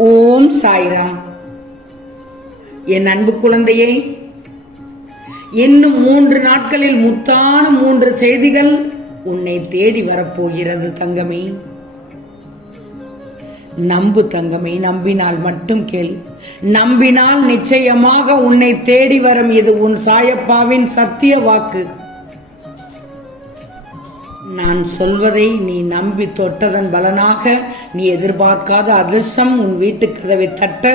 ஓம் சாய்ராம். என் அன்பு குழந்தையே, இன்னும் 3 நாட்களில் முத்தான 3 செய்திகள் உன்னை தேடி வரப்போகிறது தங்கமே. நம்பு தங்கமே, நம்பினால் மட்டும் கேள். நம்பினால் நிச்சயமாக உன்னை தேடி வரும். இது உன் சாயப்பாவின் சத்திய வாக்கு. நான் சொல்வதை நீ நம்பி தொட்டதன் பலனாக நீ எதிர்பார்க்காத அதிர்ஷ்டம் உன் வீட்டு கதவை தட்ட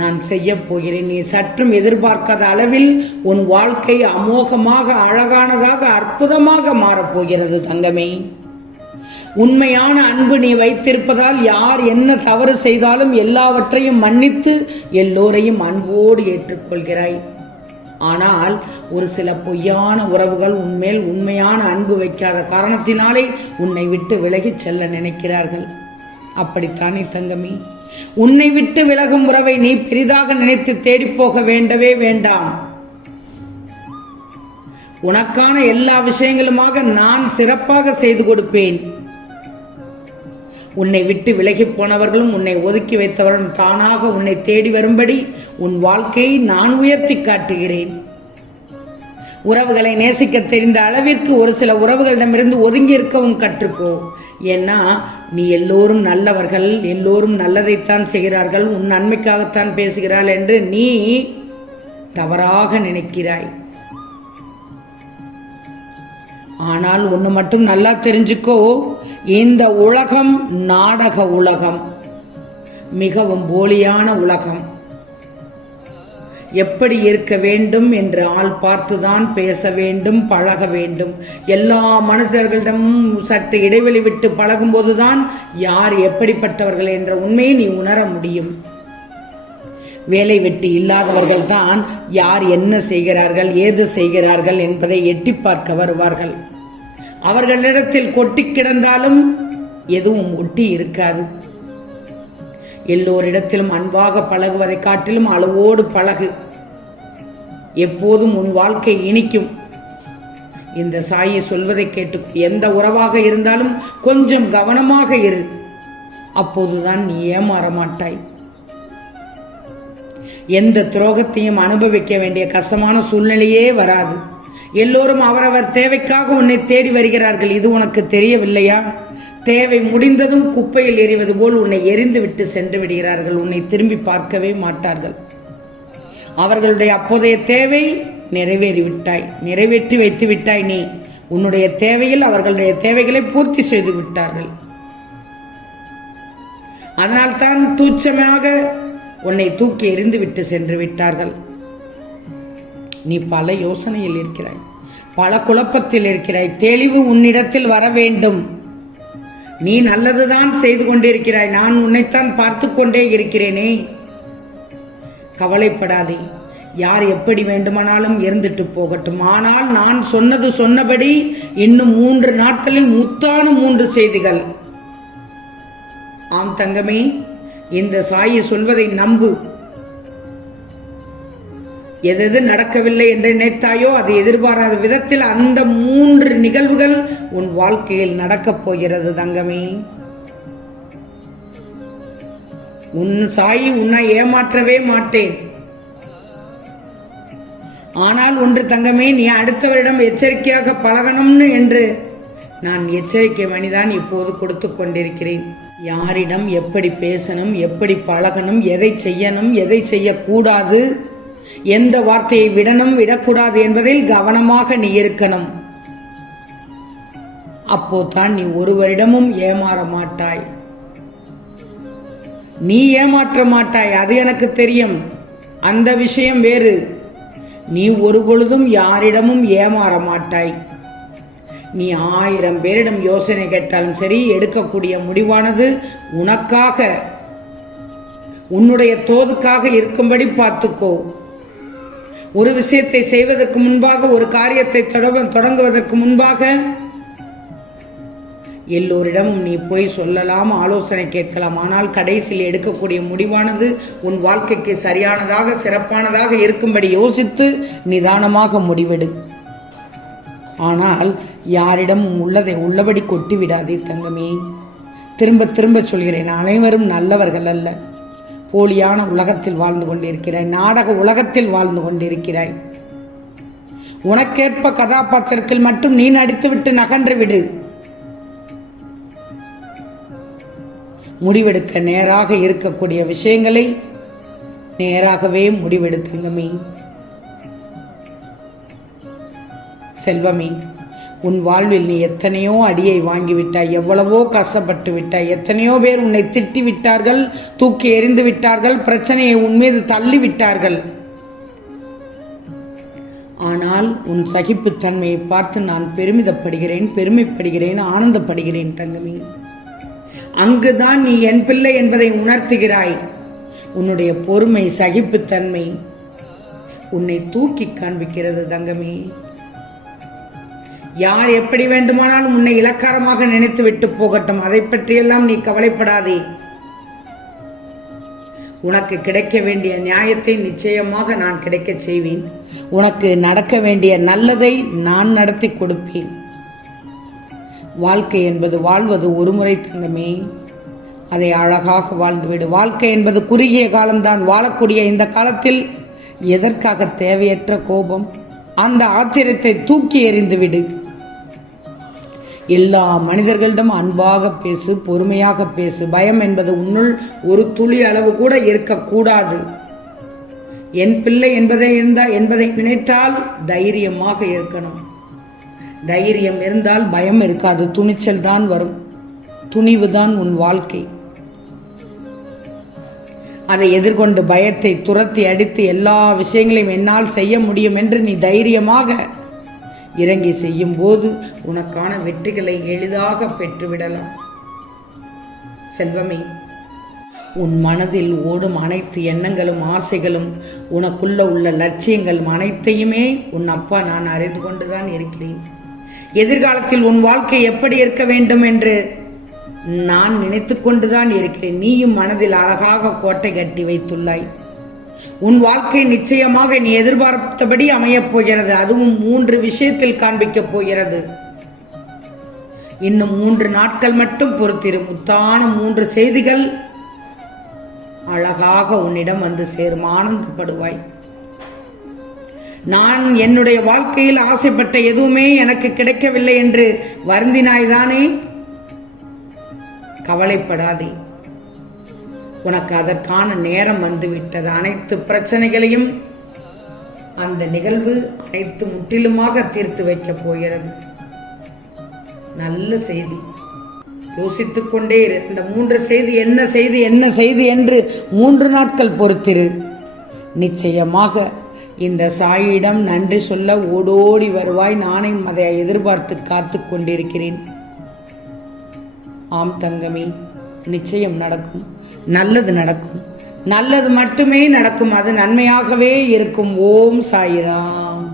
நான் செய்ய போகிறேன். நீ சற்றும் எதிர்பார்க்காத அளவில் உன் வாழ்க்கை அமோகமாக, அழகானதாக, அற்புதமாக மாறப்போகிறது தங்கமே. உண்மையான அன்பு நீ வைத்திருப்பதால் யார் என்ன தவறு செய்தாலும் எல்லாவற்றையும் மன்னித்து எல்லோரையும் அன்போடு ஏற்றுக்கொள்கிறாய். ஆனால் ஒரு சில பொய்யான உறவுகள் உன்மேல் உண்மையான அன்பு வைக்காத காரணத்தினாலே உன்னை விட்டு விலகிச் செல்ல நினைக்கிறார்கள். அப்படித்தானே தங்கமே? உன்னை விட்டு விலகும் உறவை நீ பெரிதாக நினைத்து தேடி போக வேண்டவே வேண்டாம். உனக்கான எல்லா விஷயங்களுமாக நான் சிறப்பாக செய்து கொடுப்பேன். உன்னை விட்டு விலகி போனவர்களும் உன்னை ஒதுக்கி வைத்தவர்களும் தானாக உன்னை தேடி வரும்படி உன் வாழ்க்கையை நான் உயர்த்தி காட்டுகிறேன். உறவுகளை நேசிக்க தெரிந்த அளவிற்கு ஒரு சில உறவுகளிடமிருந்து ஒதுங்கி இருக்கவும் கற்றுக்கோ. ஏன்னா நீ எல்லோரும் நல்லவர்கள், எல்லோரும் நல்லதைத்தான் செய்கிறார்கள், உன் நன்மைக்காகத்தான் பேசுகிறாள் என்று நீ தவறாக நினைக்கிறாய். ஆனால் ஒன்று மட்டும் நல்லா தெரிஞ்சுக்கோ, இந்த உலகம் நாடக உலகம், மிகவும் போலியான உலகம். எப்படி இருக்க வேண்டும் என்று ஆள் பார்த்துதான் பேச வேண்டும், பழக வேண்டும். எல்லா மனிதர்களிடமும் சற்று இடைவெளி விட்டு பழகும் போதுதான் யார் எப்படிப்பட்டவர்கள் என்ற உண்மையை நீ உணர முடியும். வேலை வெட்டி இல்லாதவர்கள் தான் யார் என்ன செய்கிறார்கள், ஏது செய்கிறார்கள் என்பதை எட்டி பார்க்க வருவார்கள். அவர்களிடத்தில் கொட்டி கிடந்தாலும் எதுவும் ஒட்டி இருக்காது. எல்லோரிடத்திலும் அன்பாக பழகுவதை காட்டிலும் அளவோடு பழகு. எப்போதும் உன் வாழ்க்கை இனிக்கும். இந்த சாயை சொல்வதை கேட்டு எந்த உறவாக இருந்தாலும் கொஞ்சம் கவனமாக இரு. அப்போதுதான் நீ ஏமாற மாட்டாய். எந்த துரோகத்தையும் அனுபவிக்க வேண்டிய கஷ்டமான சூழ்நிலையே வராது. எல்லோரும் அவரவர் தேவைக்காக உன்னை தேடி வருகிறார்கள். இது உனக்கு தெரியவில்லையா? தேவை முடிந்ததும் குப்பையில் எறிவது போல் உன்னை எரிந்து விட்டு சென்று விடுகிறார்கள். உன்னை திரும்பி பார்க்கவே மாட்டார்கள். அவர்களுடைய அப்போதைய தேவை நிறைவேறிவிட்டாய், நிறைவேற்றி வைத்து விட்டாய். நீ உன்னுடைய தேவையில் அவர்களுடைய தேவைகளை பூர்த்தி செய்து விட்டார்கள். அதனால்தான் தூச்சமாக உன்னை தூக்கி எறிந்து விட்டு சென்று விட்டார்கள். நீ பல யோசனையில் இருக்கிறாய், பல குழப்பத்தில் இருக்கிறாய். தெளிவு உன்னிடத்தில் வர வேண்டும். நீ நல்லதுதான் செய்து கொண்டிருக்கிறாய். நான் உன்னைத்தான் பார்த்து கொண்டே இருக்கிறேனே. கவலைப்படாதே. யார் எப்படி வேண்டுமானாலும் இருந்துட்டு போகட்டும். ஆனால் நான் சொன்னது சொன்னபடி இன்னும் 3 நாட்களில் முத்தான 3 செய்திகள். ஆம் தங்கமே, இந்த சாயி சொல்வதை நம்பு. எது நடக்கவில்லை என்று நினைத்தாயோ அது எதிர்பாராத விதத்தில் அந்த 3 நிகழ்வுகள் உன் வாழ்க்கையில் நடக்கப் போகிறது தங்கமே. உன் சாயி உன்னை ஏமாற்றவே மாட்டேன். ஆனால் ஒன்று தங்கமே, நீ அடுத்தவரிடம் எச்சரிக்கையாக பழகணும்னு என்று நான் எச்சரிக்கை மணிதான் இப்போது கொடுத்து கொண்டிருக்கிறேன். யாரிடம் எப்படி பேசணும், எப்படி பழகணும், எதை செய்யணும், எதை செய்யக்கூடாது, எந்த வார்த்தையை விடணும், விடக்கூடாது என்பதில் கவனமாக நீ இருக்கணும். அப்போதான் நீ ஒருவரிடமும் ஏமாற மாட்டாய். நீ ஏமாற்ற மாட்டாய், அது எனக்கு தெரியும். அந்த விஷயம் வேறு. நீ ஒரு பொழுதும் யாரிடமும் ஏமாற மாட்டாய். நீ 1000 பேரிடம் யோசனை கேட்டாலும் சரி, எடுக்கக்கூடிய முடிவானது உனக்காக, உன்னுடைய தோதுக்காக இருக்கும்படி பார்த்துக்கோ. ஒரு விஷயத்தை செய்வதற்கு முன்பாக, ஒரு காரியத்தை தொடங்குவதற்கு முன்பாக எல்லோரிடமும் நீ போய் சொல்லலாம், ஆலோசனை கேட்கலாம். ஆனால் கடைசியில் எடுக்கக்கூடிய முடிவானது உன் வாழ்க்கைக்கு சரியானதாக, சிறப்பானதாக இருக்கும்படி யோசித்து நிதானமாக முடிவெடு. ஆனால் யாரிடம் உள்ளதை உள்ளபடி கொட்டி விடாதே தங்கமே. திரும்ப திரும்ப சொல்கிறேன், அனைவரும் நல்லவர்கள் அல்ல. போலியான உலகத்தில் வாழ்ந்து கொண்டிருக்கிறாய், நாடக உலகத்தில் வாழ்ந்து கொண்டிருக்கிறாய். உனக்கேற்ப கதாபாத்திரத்தில் மட்டும் நீ நடித்துவிட்டு நகன்று விடு. முடிவெடுக்க நேராக இருக்கக்கூடிய விஷயங்களை நேராகவே முடிவெடு தங்கமே. செல்வமே, உன் வாழ்வில் நீ எத்தனையோ அடியை வாங்கிவிட்டாய், எவ்வளவோ கஷ்டப்பட்டு விட்டாய். எத்தனையோ பேர் உன்னை திட்டி விட்டார்கள், தூக்கி எறிந்து விட்டார்கள், பிரச்சனையை உன் மீது தள்ளி விட்டார்கள். ஆனால் உன் சகிப்புத்தன்மையை பார்த்து நான் பெருமைப்படுகிறேன், ஆனந்தப்படுகிறேன் தங்கமே. அங்குதான் நீ என் பிள்ளை என்பதை உணர்த்துகிறாய். உன்னுடைய பொறுமை, சகிப்புத்தன்மை உன்னை தூக்கி காண்பிக்கிறது தங்கமே. யார் எப்படி வேண்டுமானாலும் உன்னை இலக்காரமாக நினைத்து விட்டு போகட்டும், அதை பற்றியெல்லாம் நீ கவலைப்படாதே. உனக்கு கிடைக்க வேண்டிய நியாயத்தை நிச்சயமாக நான் கிடைக்க செய்வேன். உனக்கு நடக்க வேண்டிய நல்லதை நான் நடத்தி கொடுப்பேன். வாழ்க்கை என்பது வாழ்வது ஒரு முறை தங்கமே, அதை அழகாக வாழ்ந்துவிடு. வாழ்க்கை என்பது குறுகிய காலம்தான். வாழக்கூடிய இந்த காலத்தில் எதற்காக தேவையற்ற கோபம்? அந்த ஆத்திரத்தை தூக்கி எறிந்துவிடு. எல்லா மனிதர்களிடம் அன்பாக பேசு, பொறுமையாக பேசு. பயம் என்பது உன்னுள் ஒரு துளி அளவு கூட இருக்கக்கூடாது. என் பிள்ளை என்பதை நினைத்தால் தைரியமாக இருக்கணும். தைரியம் இருந்தால் பயம் இருக்காது, துணிச்சல் தான் வரும். துணிவு தான் உன் வாழ்க்கை. அதை எதிர்கொண்டு பயத்தை துரத்தி அடித்து எல்லா விஷயங்களையும் என்னால் செய்ய முடியும் என்று நீ தைரியமாக இறங்கி செய்யும் போது உனக்கான வெற்றிகளை எளிதாக பெற்றுவிடலாம். செல்வமே, உன் மனதில் ஓடும் அனைத்து எண்ணங்களும், ஆசைகளும், உனக்குள்ள உள்ள லட்சியங்களும் அனைத்தையுமே உன் அப்பா நான் அறிந்து கொண்டுதான் இருக்கிறேன். எதிர்காலத்தில் உன் வாழ்க்கை எப்படி இருக்க வேண்டும் என்று நான் நினைத்து கொண்டுதான் இருக்கிறேன். நீயும் மனதில் அழகாக கோட்டை கட்டி வைத்துள்ளாய். உன் வாழ்க்கை நிச்சயமாக நீ எதிர்பார்த்தபடி அமையப் போகிறது. அதுவும் 3 விஷயத்தில் காண்பிக்கப் போகிறது. இன்னும் 3 நாட்கள் மட்டும் பொறுத்திரு. முத்தான 3 செய்திகள் அழகாக உன்னிடம் வந்து சேரும். ஆனந்தப்படுவாய். நான் என்னுடைய வாழ்க்கையில் ஆசைப்பட்ட எதுவுமே எனக்கு கிடைக்கவில்லை என்று வருந்தினாய்தானே? கவலைப்படாதே, உனக்கு அதற்கான நேரம் வந்துவிட்டது. அனைத்து பிரச்சனைகளையும் அந்த நிகழ்வு அனைத்து முற்றிலுமாக தீர்த்து வைக்கப் போகிறது. நல்ல செய்தி. யோசித்துக் கொண்டே இரு. இந்த 3 செய்தி என்ன செய்தி என்று 3 நாட்கள் பொறுத்திரு. நிச்சயமாக இந்த சாயியிடம் நன்றி சொல்ல ஓடோடி வருவாய். நானே அதை எதிர்பார்த்து காத்து கொண்டிருக்கிறேன். ஆம் தங்கமே, நிச்சயம் நடக்கும். நல்லது நடக்கும். நல்லது மட்டுமே நடக்கும். அது நன்மையாகவே இருக்கும். ஓம் சாயிராம்.